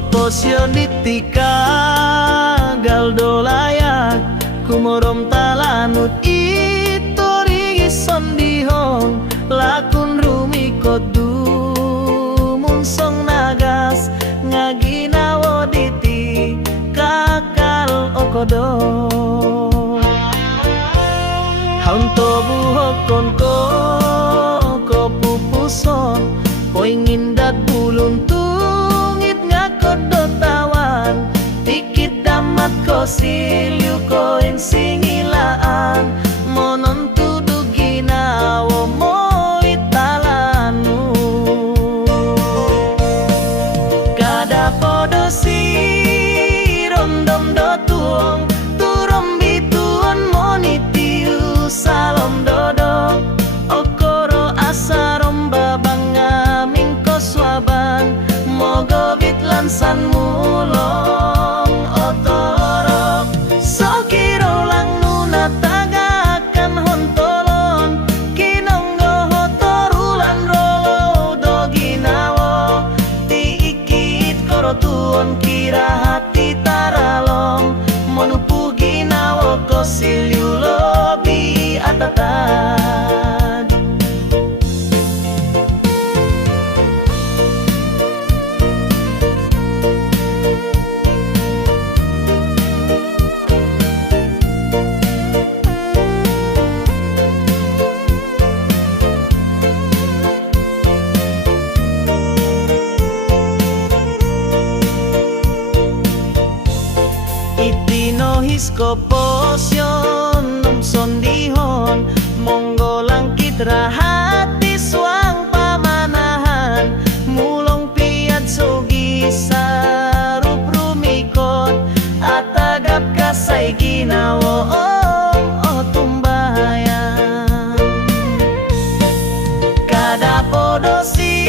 Proporsion ditika galdo layak kumorom talanut itori sondihong lakun rumi kodu munsong nagas ngaginawo diti kakal okodo haunto buhok konko ko pupuson poingin dat bulun tungit ngakodo tawan tikit damat ko silyu ko ing singilaan monon tudu ginawo mo italanu kada podo si rondom do tuong turom bituon monitiu salom dodo okoro asarom babanga mingko swaban mogo vitlan san mulong otorok sokiro lang nuna tagakan hontolon kinonggo hotorulan rolo do ginawo tiikit korotuon kira hati taralong monupu ginawo ko silyu lobi atatad itino hiskoposyon num sondihon monggo langkit rahati suang pamanahan mulong piat sugi sarup rumikot atagap kasay ginawo o tumbayan kada podo si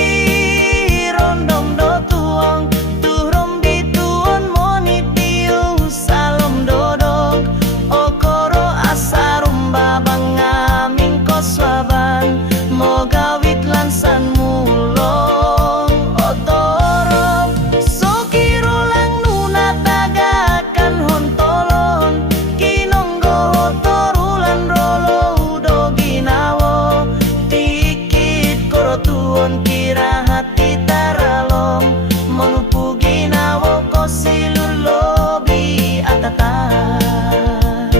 rondong do tuang turom bituon monitiu salom dodok okoro asarum babang aming koswaban moga witlan san mulong otorong sokiro lang nuna tagakan hontolon kinonggo hotorulan rolo do ginawo tikit korotuon kira hati taralong monupu ginawo ko silulobi atatan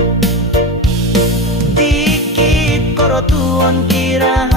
tikit korotuon kira